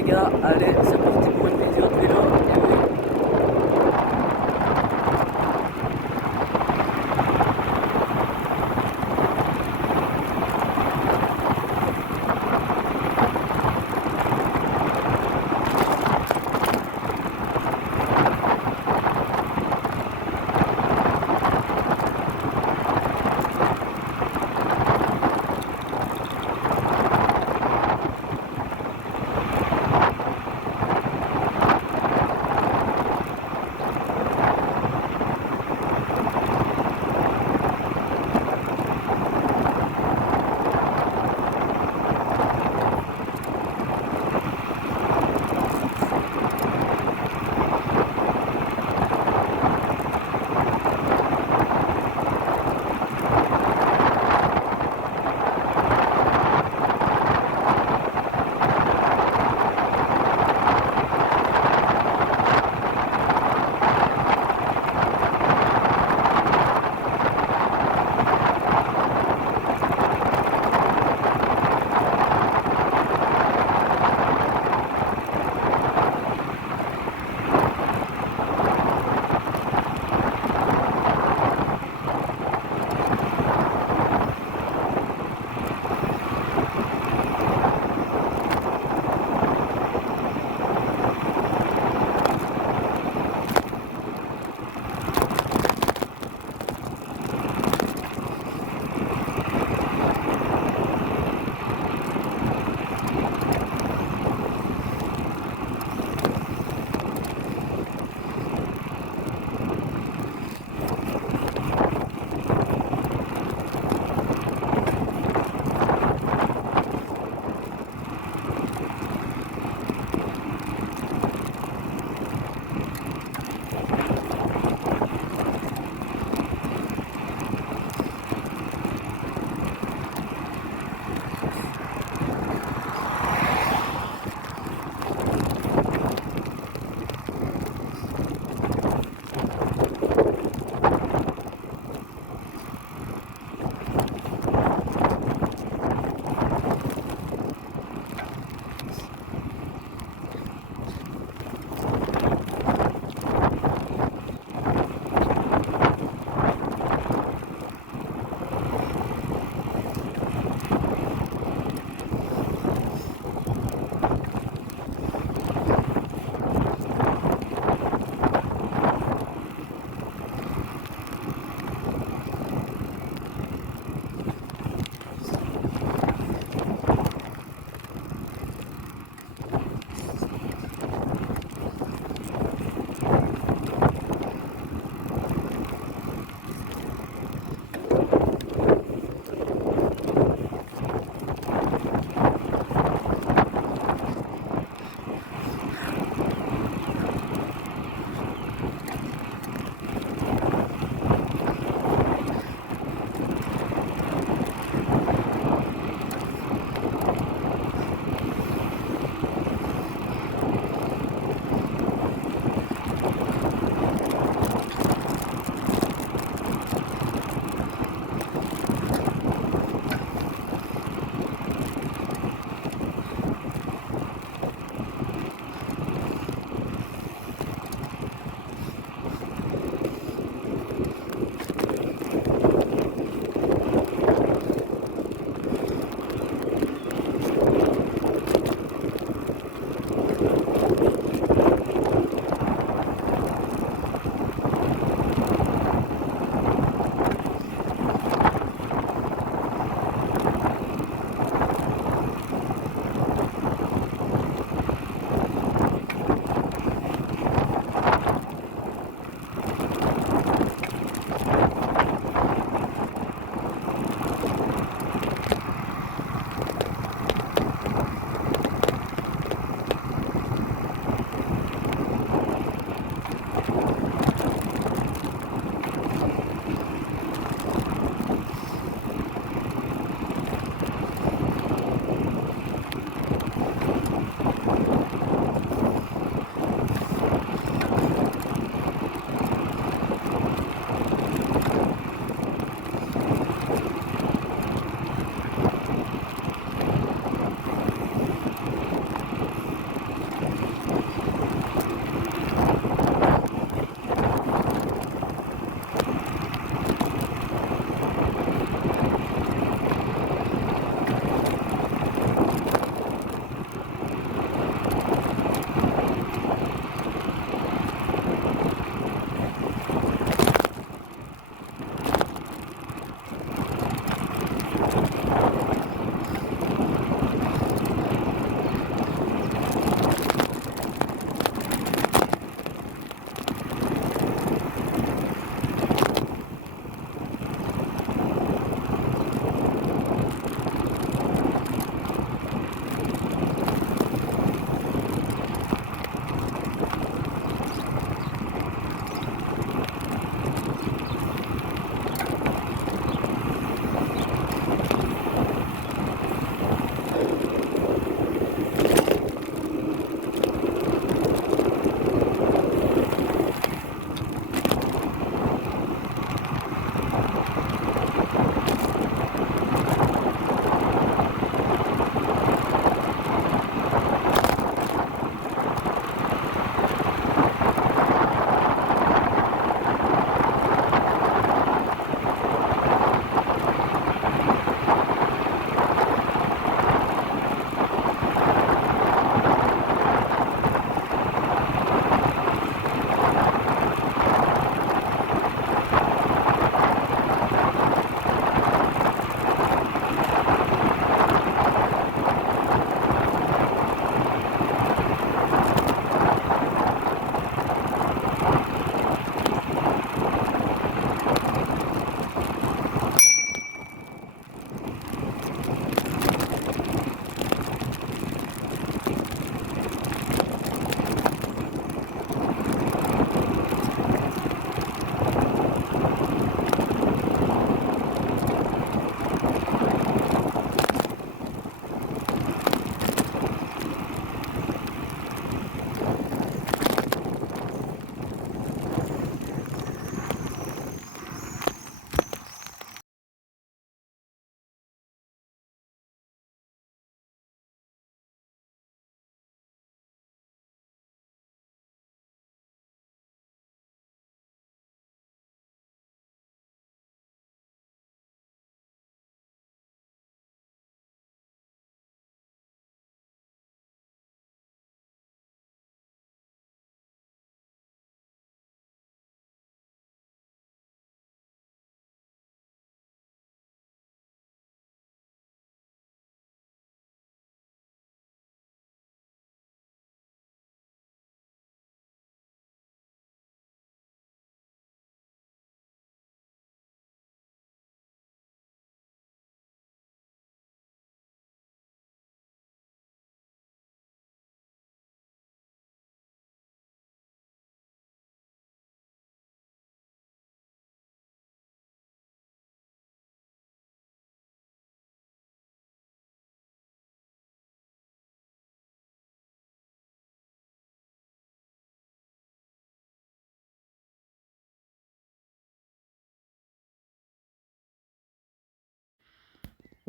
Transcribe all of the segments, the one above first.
les gars, allez, c'est parti pour une vidéo de vélo. Et oui.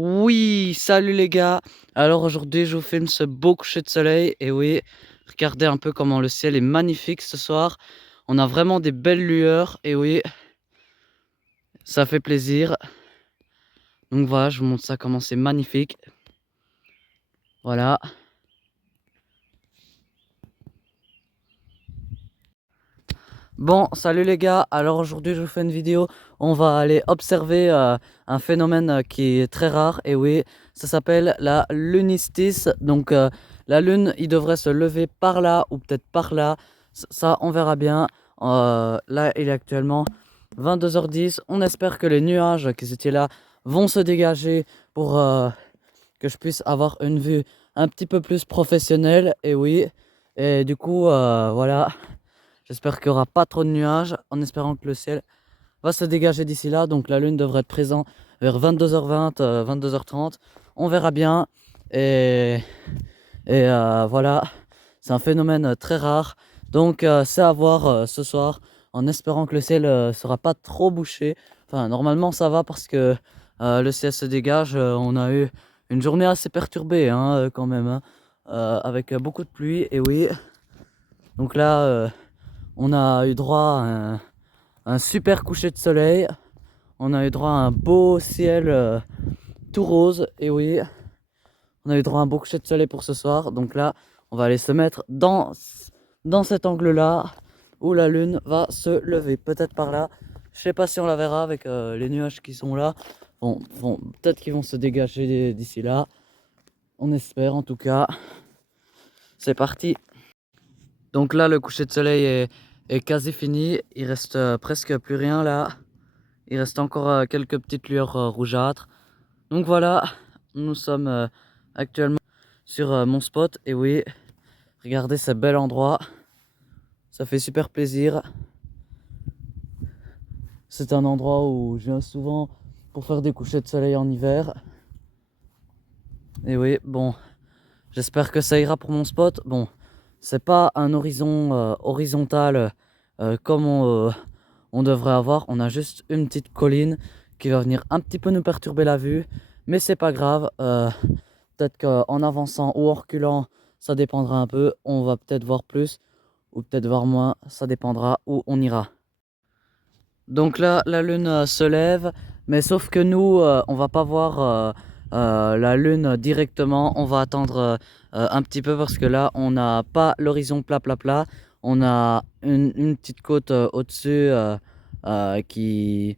Oui, salut les gars. Alors aujourd'hui je vous filme ce beau coucher de soleil et oui, regardez un peu comment le ciel est magnifique ce soir. On a vraiment des belles lueurs et oui, ça fait plaisir. Donc voilà, je vous montre ça comment c'est magnifique. Voilà. Bon, salut les gars. Alors aujourd'hui je vous fais une vidéo. On va aller observer un phénomène qui est très rare et oui, ça s'appelle la lunistis. Donc la lune, il devrait se lever par là ou peut-être par là. Ça, on verra bien. Là, il est actuellement 22h10. On espère que les nuages qui étaient là vont se dégager pour que je puisse avoir une vue un petit peu plus professionnelle. Et oui, et du coup, voilà. J'espère qu'il n'y aura pas trop de nuages, en espérant que le ciel va se dégager d'ici là. Donc la lune devrait être présente vers 22h20, 22h30. On verra bien. Et, et voilà, c'est un phénomène très rare. Donc c'est à voir ce soir, en espérant que le ciel ne sera pas trop bouché. Enfin, normalement ça va parce que le ciel se dégage. On a eu une journée assez perturbée quand même, avec beaucoup de pluie. Et oui, donc là... on a eu droit à un super coucher de soleil. On a eu droit à un beau ciel tout rose. Et oui, on a eu droit à un beau coucher de soleil pour ce soir. Donc là, on va aller se mettre dans cet angle-là où la lune va se lever. Peut-être par là. Je sais pas si on la verra avec les nuages qui sont là. Bon, peut-être qu'ils vont se dégager d'ici là. On espère en tout cas. C'est parti. Donc là, le coucher de soleil est quasi fini. Il reste presque plus rien là. Il reste encore quelques petites lueurs rougeâtres. Donc voilà, nous sommes actuellement sur mon spot. Et oui, regardez ce bel endroit. Ça fait super plaisir. C'est un endroit où je viens souvent pour faire des couchers de soleil en hiver. Et oui, bon, j'espère que ça ira pour mon spot. Bon, c'est pas un horizon horizontal comme on devrait avoir. On a juste une petite colline qui va venir un petit peu nous perturber la vue. Mais c'est pas grave. Peut-être qu'en avançant ou en reculant, ça dépendra un peu. On va peut-être voir plus ou peut-être voir moins. Ça dépendra où on ira. Donc là, la lune se lève. Mais sauf que nous, on va pas voir la lune directement. On va attendre un petit peu parce que là, on n'a pas l'horizon plat plat plat. On a une petite côte au-dessus qui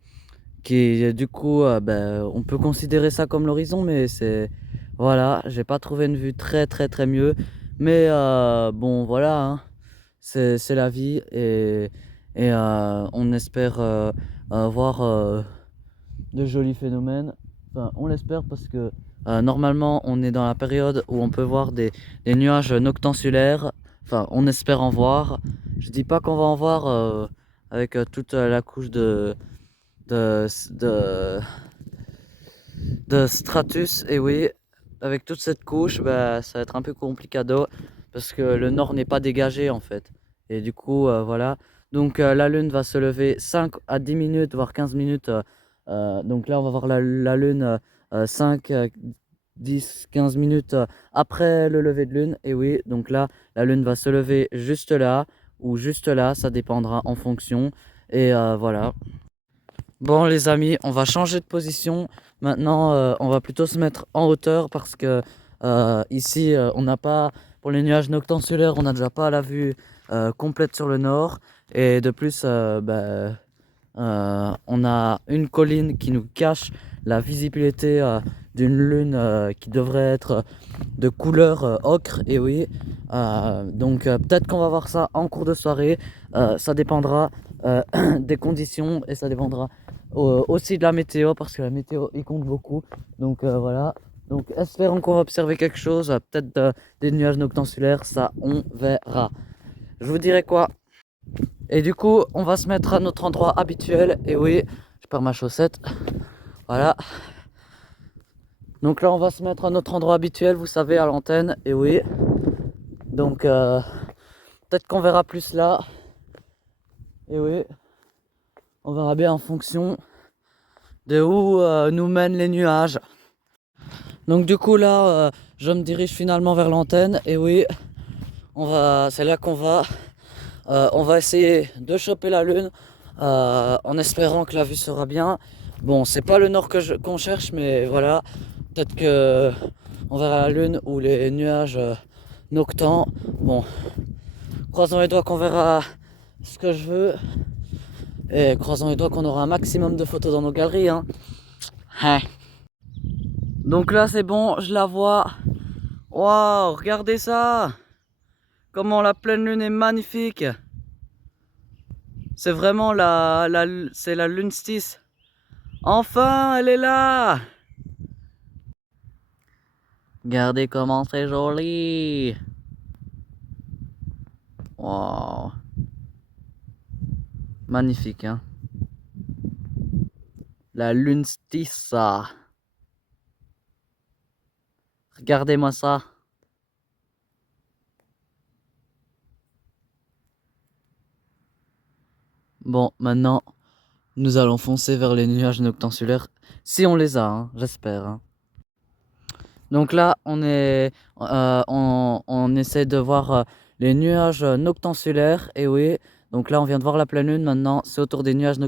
du coup, ben, on peut considérer ça comme l'horizon, mais c'est... Voilà, j'ai pas trouvé une vue très mieux. Mais bon, voilà, hein, c'est la vie et on espère voir de jolis phénomènes. Enfin, on l'espère parce que normalement, on est dans la période où on peut voir des nuages noctansulaires. Enfin, on espère en voir. Je dis pas qu'on va en voir avec toute la couche de, de, de stratus. Et oui, avec toute cette couche, bah, ça va être un peu complicado parce que le nord n'est pas dégagé en fait. Et du coup, voilà. Donc la lune va se lever 5 à 10 minutes, voire 15 minutes. Donc là, on va voir la lune 5, 10, 15 minutes après le lever de lune. Et oui, donc là, la lune va se lever juste là ou juste là, ça dépendra en fonction. Et voilà. Bon les amis, on va changer de position. Maintenant, on va plutôt se mettre en hauteur parce que ici, on n'a pas, pour les nuages noctansulaires, on n'a déjà pas la vue complète sur le nord. Et de plus, on a une colline qui nous cache la visibilité d'une lune qui devrait être de couleur ocre. Et oui, donc peut-être qu'on va voir ça en cours de soirée. Ça dépendra des conditions et ça dépendra aussi de la météo parce que la météo y compte beaucoup. Donc voilà. Donc espérons qu'on va observer quelque chose, peut-être des nuages noctansulaires, ça on verra. Je vous dirai quoi. Et du coup, on va se mettre à notre endroit habituel. Et oui, je perds ma chaussette. Voilà. Donc là, on va se mettre à notre endroit habituel, vous savez, à l'antenne. Et oui. Donc, peut-être qu'on verra plus là. Et oui. On verra bien en fonction de où nous mènent les nuages. Donc du coup là, je me dirige finalement vers l'antenne. Et oui, c'est là qu'on va. On va essayer de choper la lune en espérant que la vue sera bien. Bon, c'est pas le nord qu'on cherche, mais voilà. Peut-être que on verra la lune ou les nuages noctants. Bon, croisons les doigts qu'on verra ce que je veux. Et croisons les doigts qu'on aura un maximum de photos dans nos galeries. Hein. Hein. Donc là, c'est bon, je la vois. Waouh, regardez ça! Comment la pleine lune est magnifique! C'est vraiment c'est la lune 6. Enfin, elle est là! Regardez comment c'est joli! Wow! Magnifique, hein? La lune 6. Regardez-moi ça! Bon, maintenant, nous allons foncer vers les nuages noctambulaires. Si on les a, hein, j'espère. Hein. Donc là, on essaie de voir les nuages noctambulaires. Et oui, donc là, on vient de voir la pleine lune. Maintenant, c'est autour des nuages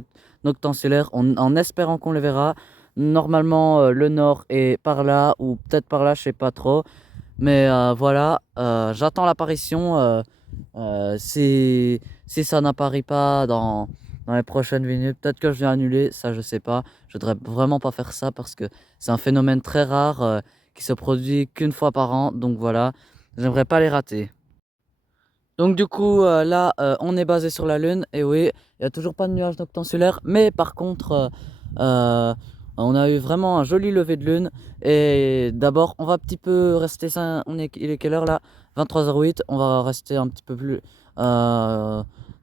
noctambulaires. En espérant qu'on les verra. Normalement, le nord est par là, ou peut-être par là, je sais pas trop. Mais voilà, j'attends l'apparition. Si ça n'apparaît pas dans les prochaines minutes, peut-être que je vais annuler, ça je sais pas. Je voudrais vraiment pas faire ça parce que c'est un phénomène très rare qui se produit qu'une fois par an. Donc voilà, j'aimerais pas les rater. Donc du coup, là, on est basé sur la Lune. Et oui, il n'y a toujours pas de nuages noctambulaires. Mais par contre, on a eu vraiment un joli lever de Lune. Et d'abord, on va un petit peu rester... Il est quelle heure là? 23h08. On va rester un petit peu plus...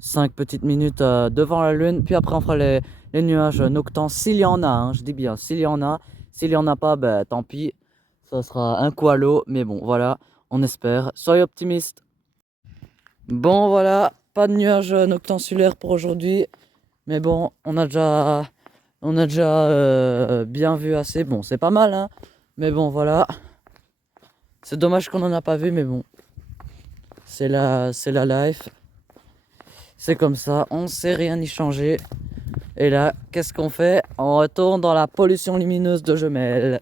5 petites minutes devant la Lune. Puis après, on fera les nuages noctambulaires. S'il y en a, hein, je dis bien, s'il y en a. S'il y en a pas, ben tant pis. Ça sera un coup à l'eau. Mais bon, voilà, on espère. Soyez optimistes. Bon voilà, pas de nuages noctambulaires pour aujourd'hui. Mais bon, on a déjà bien vu assez. Bon, c'est pas mal, hein. Mais bon, voilà. C'est dommage qu'on en a pas vu, mais bon. C'est la life. C'est comme ça, on sait rien y changer. Et là, qu'est-ce qu'on fait? On retourne dans la pollution lumineuse de Jemelle.